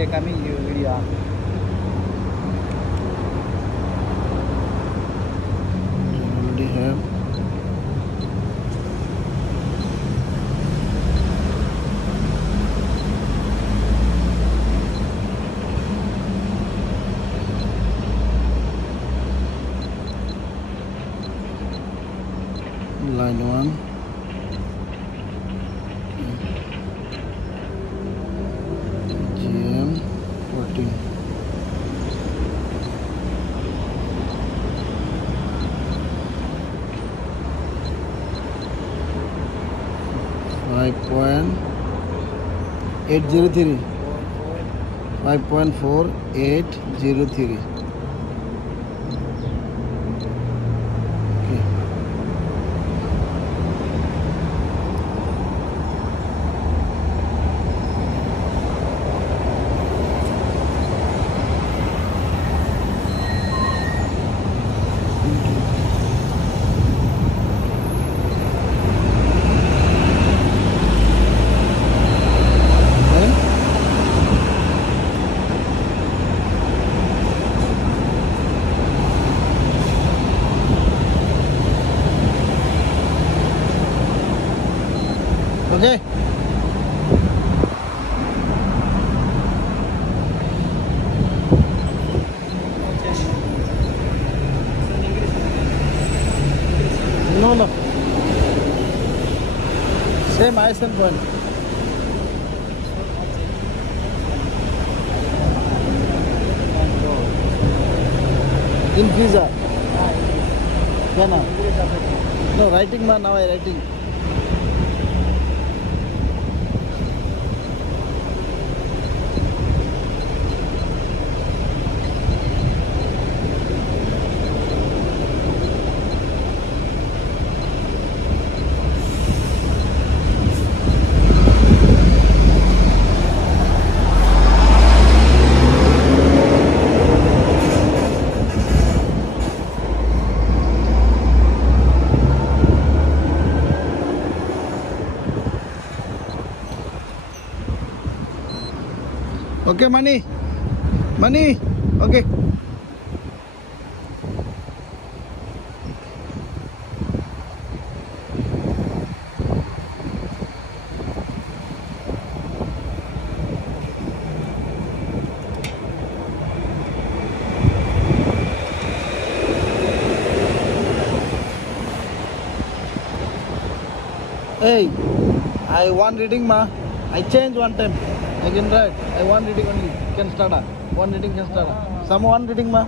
Okay, coming you video on. Already have. Line 1. GM 14. .803. 5.4803. Okay. Okay. No. Same ISN point. In visa. Yeah, no, writing man, now I writing. Okay, money. Okay. Hey, I one reading ma. I change one time. I can write. I one reading only can start. One reading can start. Some one reading ma.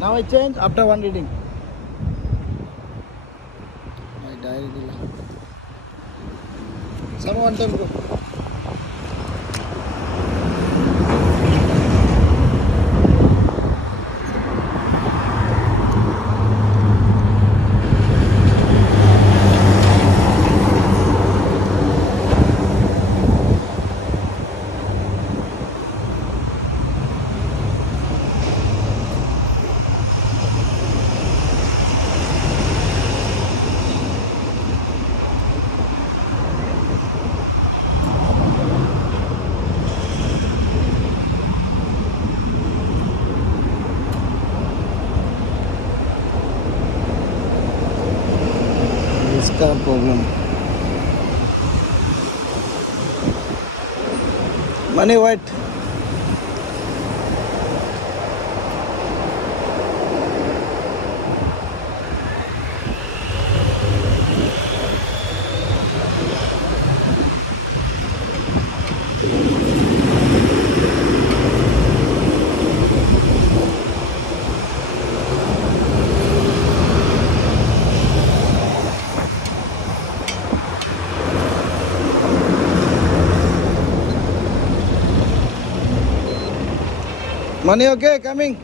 Now I change after one reading. My diary. Some one time go. This car problem. Money what? Money okay, coming.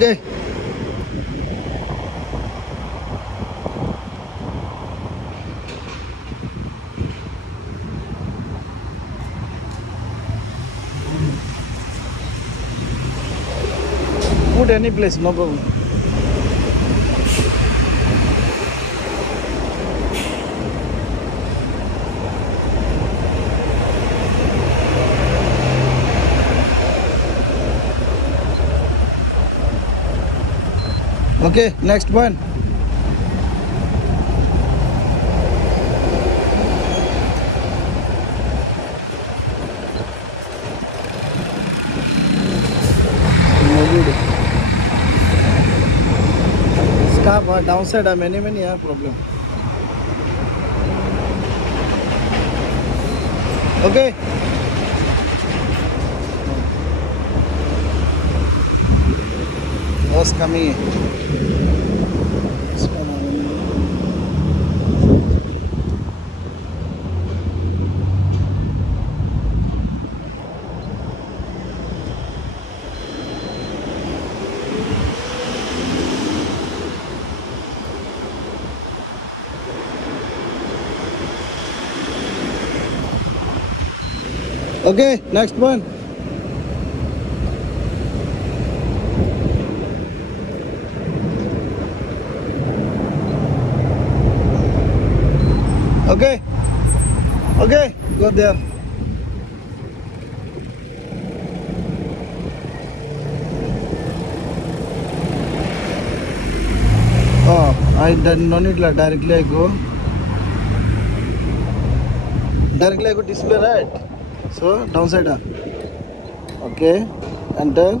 Okay. Put any place, no problem. Okay, next one. Scarf downside many problem. Okay. What's coming? Okay, next one. Okay, okay, go there. Oh, I don't need directly I go. Directly I go display, right? So downside. Okay, enter.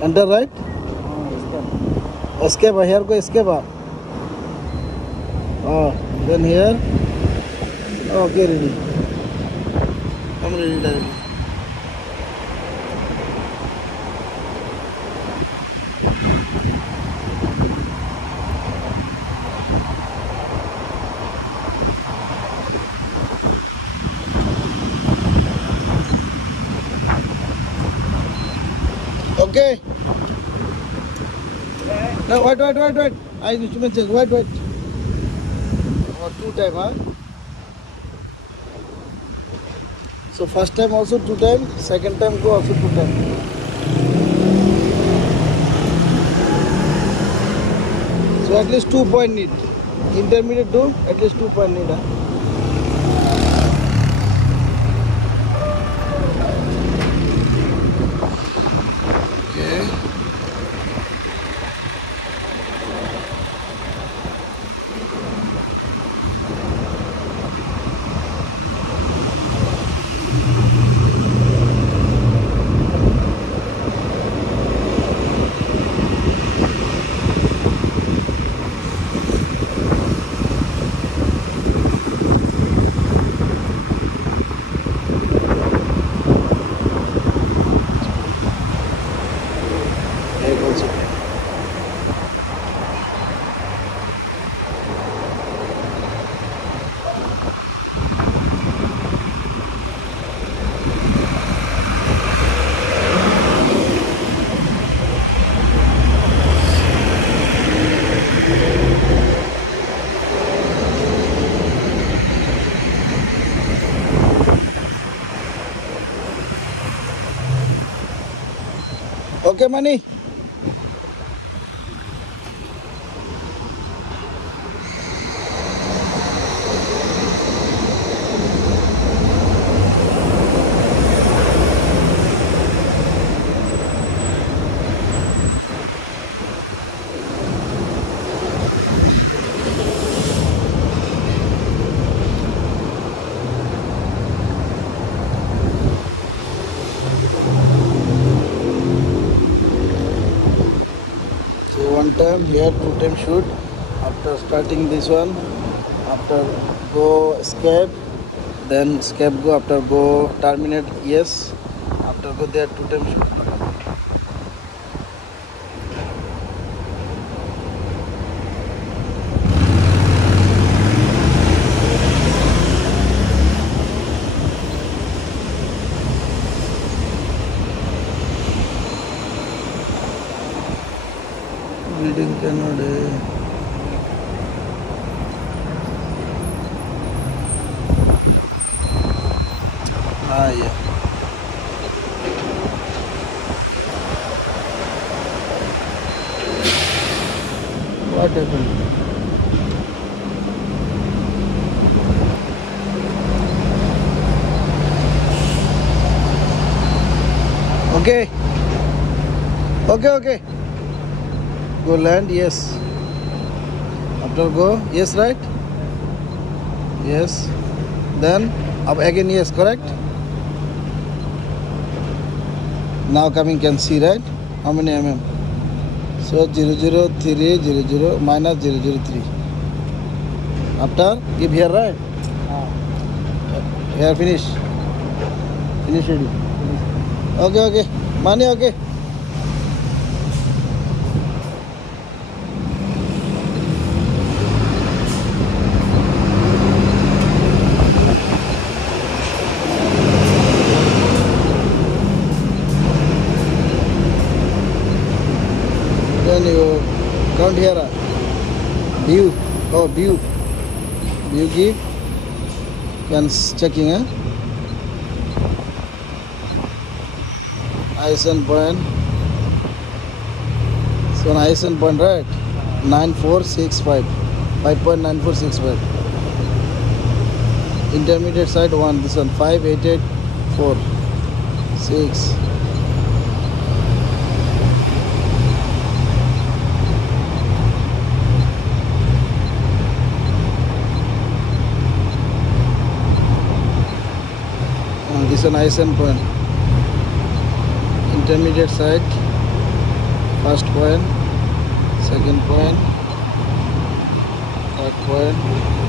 Enter, right? Escape. Here go escape. Then here. Okay, ready. I'm ready directly. Okay. No, wait. I need to mention. Wait. Oh, 2 times, huh? So first time also 2 times, second time go also 2 times. So at least 2 point need. Intermediate do at least 2 point need. Huh? Okay. Okay, money. One time here, 2 times shoot. After starting this one, after go escape, then escape go, after go terminate, yes, after go there 2 times shoot. Yeah. What happened? Okay. Okay. Go land, yes. After go, yes, right? Yes. Then up again, yes, correct? Now coming can see, right? How many mm? So 00300 minus 003. After give here, right? Here finish. Finish ready. Okay. Money okay. Then you count here. View. Oh, view. View give. Can checking, eh? ISN point. So an ISN point, right? 9465. 5.9465. Intermediate side 1. This one 5884. 6. This one ISN point. Intermediate side. First point. Second point. Third point.